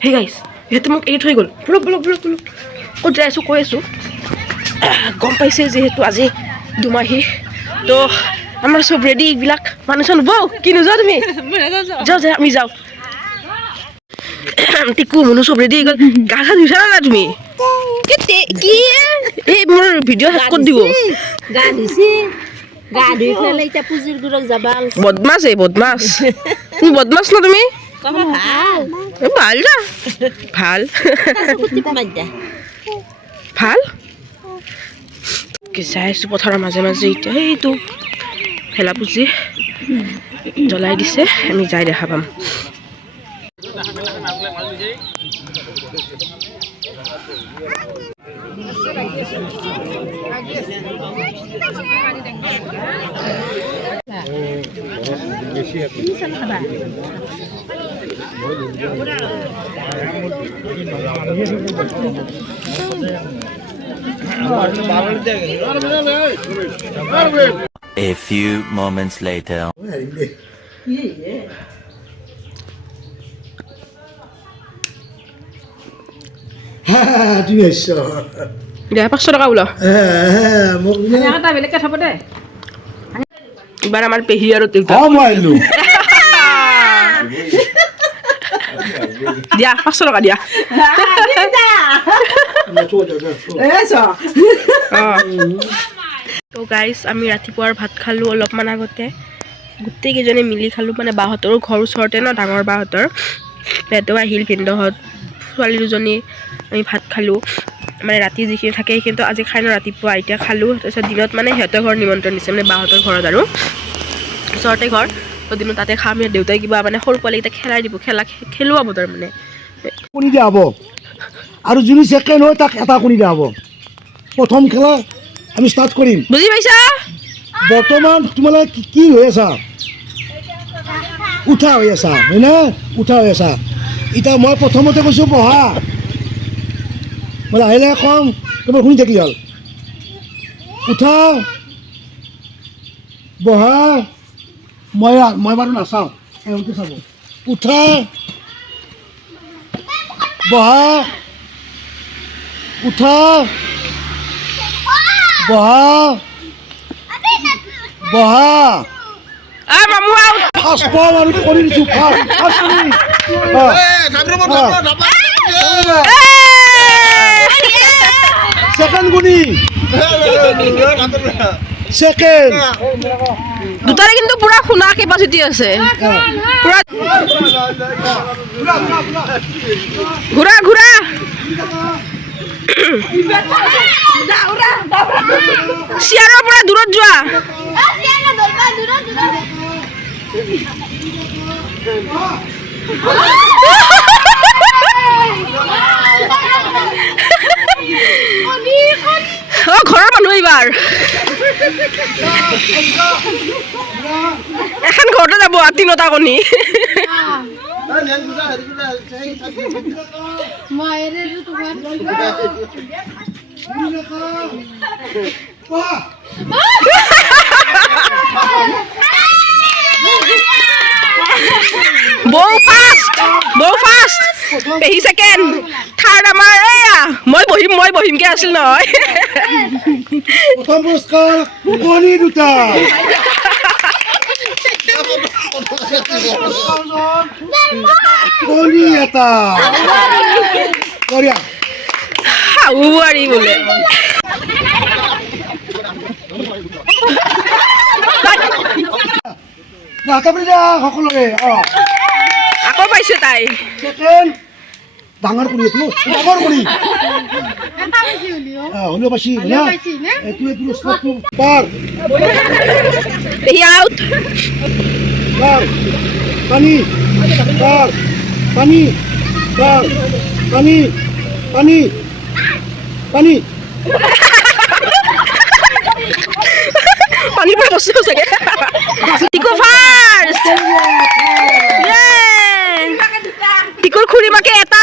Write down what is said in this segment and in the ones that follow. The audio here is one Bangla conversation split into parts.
হে গাইছ ইহঁতে মোক এৰি থৈ গ'ল। বলক বলক বলক বলক ক'ত যাই আছোঁ কৈ আছোঁ। গম পাইছে যিহেতু আজি দুমাহী। তো আমাৰ চব ৰেডি এইবিলাক মানুহ চানুহ। বৌ কি নোযোৱা তুমি? যাওঁ। যাওঁ আমি যাওঁ। টিকু মনু চব ৰেডি হৈ গ'ল। গা চা ধুইছা না তুমি? কি এই মোৰ ভিডিঅ' শেষ কৰি দিব? বদমাছ এই বদমাছ। তুমি বদমাছ ন তুমি? ভালো ভালো যা ভালো ভালো চাই আছোঁ পথাৰৰ মাজে মাজে এতিয়া সেইটো ভেলা পুজি জ্বলাই দিছে আমি যাই দেখা পাম A few moments later. তুমি দিয়া পাঁচশো টকা ওলা বেলেগকে থব দে এইবাৰ আমাৰ পেহী আৰু দিয়া পাঁচশ টকা দিয়া তো গাইজ আমি ৰাতিপুৱাৰ ভাত খালোঁ অলপমান আগতে। গোটেইকেইজনী মিলি খালোঁ মানে বাহঁতৰো ঘৰ ওচৰতে ন ডাঙৰ বাহঁতৰ। সিহঁতেও আহিল ভিনদেউহঁত ছোৱালী দুজনী আমি ভাত খালোঁ। মানে ৰাতি যিখিনি থাকে সেইখিনিতো আজি খাই ন ৰাতিপুৱা এতিয়া খালোঁ। তাৰপিছত দিনত মানে সিহঁতৰ ঘৰ নিমন্ত্ৰণ দিছে মানে বাহঁতৰ ঘৰত আৰু। ওচৰতে ঘৰ। দিনত তাতে খাম ইয়াত দেউতাই কিবা মানে সৰু পোৱালীকেইটা খেলাই দিব খেলা খেলুৱাব তাৰমানে কণী দিয়া হ'ব? আৰু যোনে ছেকেণ্ড হয় তাক এটা কণী দিয়া হ'ব? প্ৰথম খেলা আমি ষ্টাৰ্ট কৰিম। বুজি পাইছা? বৰ্তমান তোমালোকে কি কি হৈ আছা? উঠা হৈ আছা হয়নে? উঠা হৈ আছা। এতিয়া মই প্ৰথমতে কৈছোঁ বহা মই লাহে লাহে কম তোমাৰ শুনি থাকিলে হ'ল উঠা। বহা। মই মই বাৰু নাচাওঁ এওঁকে চাব। উঠা। বহা। উঠা। বহা। বহা। ফাৰ্ষ্ট বল আৰু কৰি দিছোঁ ফাৰ্ষ্ট ফাৰ্ষ্ট ছেকেণ্ড গুণী। ছেকেণ্ড দুটাৰে কিন্তু পুৰা শুনা কেপাচিটি আছে। পুৰা ঘূৰা ঘূৰা। চিয়াৰৰ পৰা দূৰত যোৱা। অ, ঘৰৰ মানুহ এইবাৰ। এখন ঘৰতে যাব তিনিটা কণী। বৌ ফাৰ্ষ্ট বৌ ফাৰ্ষ্ট পেহী ছেকেণ্ড থাৰ্ড আমাৰ, এয়া, মই বহিম, মই বহিমকে আছিল নহয়। প্ৰথম পুৰস্কাৰ কণী দুটা। কণী এটা। শাহু বোৱাৰী বোলে। সকলোকে আকৌ পাইছে তাই। ডাঙৰ কৰি ডাঙৰ কৰি এইটোৱে পুৰস্কাৰটো পাৰ পেহী আউট পাৰ পানী পাৰ পানী পাৰ পানী পানী পানী পানীৰ পৰা বস্তু চাগে টিকু ফাৰ্ষ্ট টিকুৰ খুৰী এটা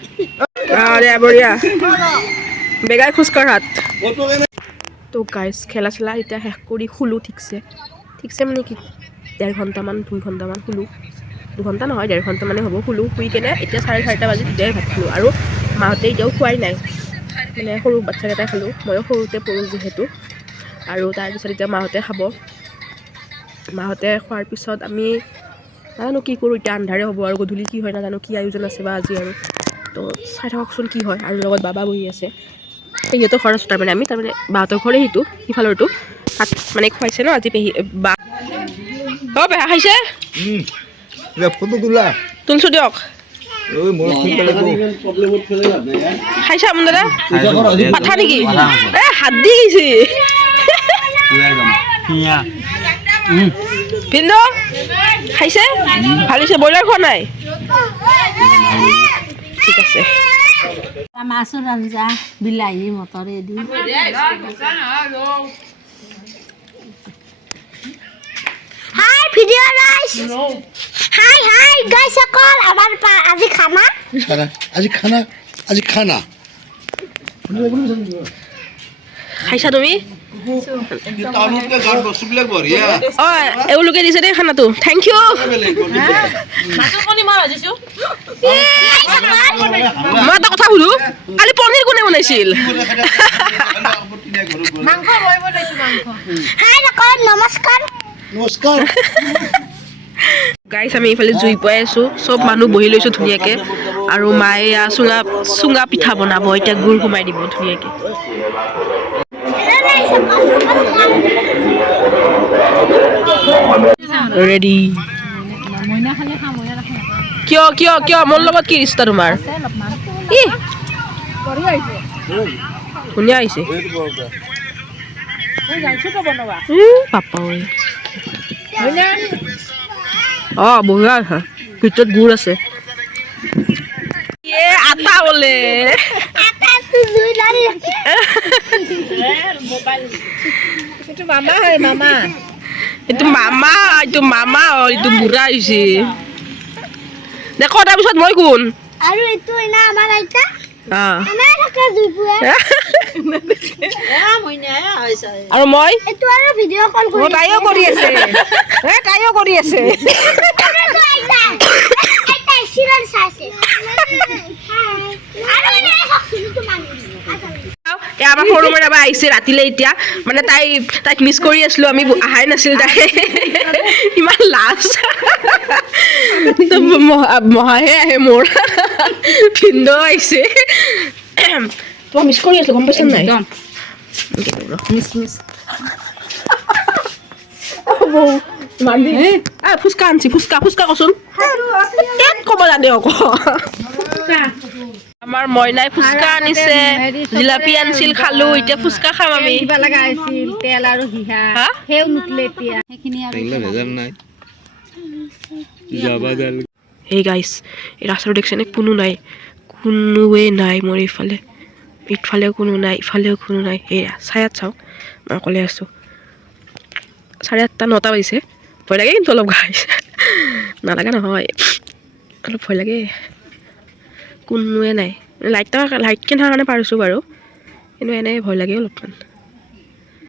বেগাই খোজকাঢ়াত তো গাইজ খেলা চেলা এতিয়া শেষ কৰি শুলোঁ ঠিকছে। ঠিকছে মানে কি ডেৰ ঘণ্টামান দুই ঘণ্টামান শুলোঁ। দুঘণ্টা নহয় ডেৰ ঘণ্টামানে হ'ব। শুলোঁ শুই কেনে এতিয়া চাৰে চাৰিটা বাজি তেতিয়াই ভাত খালোঁ। আৰু মাহঁতে এতিয়াও খোৱাই নাই। মানে সৰু বাচ্ছাকেইটাই খালোঁ। ময়ো সৰুতে পৰোঁ যিহেতু। আৰু তাৰপিছত এতিয়া মাহঁতে খাব। মাহঁতে খোৱাৰ পিছত আমি নাজানো কি কৰোঁ এতিয়া আন্ধাৰে হ'ব আৰু গধূলি কি হয় নাজানো কি আয়োজন আছে বা আজি আৰু। তো চাই থাককচোন কি হয়। আৰু লগত বাবা বহি আছে। সিহঁতৰ ঘৰ আছোঁ তাৰমানে আমি তাৰমানে বাহঁতৰ ঘৰে সিটো সিফালৰটো। ভাত মানে খুৱাইছে ন আজি পেহী বা অঁ পেহা খাইছে? ফটো তোলা। তুলছোঁ দিয়ক। খাইছা দাদা পাঠা নেকি? এ হাত দি গৈছে। ভিন্ন খাইছে? ভালো হৈছে ব্ৰইলাৰ খোৱা নাই? আছে। মাছৰ আঞ্জা বিলাহী মটৰেদি hi video guys hi hi guys সকল। আমার আজি খানা। আজি খানা আজি খানা। খাইছা তুমি? এওঁলোকে দিছে দেই খানাটো থেংক ইউ মই এটা কথা সুধো কালি পনীৰ কোনে বনাইছিল নমস্কাৰ গাইছ আমি এইফালে জুই পাই আছোঁ চব মানুহ বহি লৈছোঁ ধুনীয়াকৈ আৰু মায়ে চুঙা চুঙা পিঠা বনাব এতিয়া গুৰ সোমাই দিব ধুনীয়াকৈ ৰাখি কিয় কিয় কিয়? মোৰ লগত কি ৰিষ্টা তোমাৰ? ধুনীয়া আহিছে। অঁ, বঢ়িয়া ভিতৰত গুৰ আছে। আটা বোলে। এইটো মামা হয় মামা। এইটো মামা এইটো মামা হয় এইটো বুঢ়া হৈছে। দেখো তাৰপিছত মই কোন? আৰু এইটো এনা আমাৰ আইতা। আৰু মই? এইটো আৰু ভিডিঅ' কল কৰি তাইও কৰি আছে। এ তাইও কৰি আছে এইটো আইতা আইতা চিৰিয়েল চাইছে আৰু এনে চকচোনটো মানি এ আমাৰ সৰু মানে এবাৰ আহিছে ৰাতিলে এতিয়া। মানে তাই তাইক মিছ কৰি আছিলোঁ আমি অহাই নাছিল তাই। ইমান লাজ। মহা- মহাহে আহে মোৰ। ভিন্দ আহিছে। তোমাক মিছ কৰি আছিলোঁ গম পাইছা নাই? মিছ মিছ ফুচকা আনছি ফুচকা ফুচকা কচোন। ক'ব জানে আকৌ। আমাৰ মইনাই ফুচকা আনিছে জিলাপি আনিছিল খালো এতিয়া ফুচকা খাম আমি। কিবা লগা আছিল তেল আৰু হিহা হা? সেও এতিয়া। সেইখিনি আৰু ভেজাল নাই। যাবা দাল এই গাইছ এই ৰাস্তাটো দেখিছেনে কোনো নাই। কোনোৱে নাই মোৰ এইফালে। ইফালেও কোনো নাই ইফালেও কোনো নাই। এয়া চায়াত চাওক মই অকলে আছোঁ। চাৰে আঠটা নটা বাজিছে। ভয় লাগে কিন্তু অলপ গাইছ নালাগা নহয়। অলপ ভয় লাগে। কোনোৱে নাই। লাইট লাইট কিনাৰ কাৰণে পাৰিছোঁ বাৰু। কিন্তু এনেই ভয় লাগে অলপমান।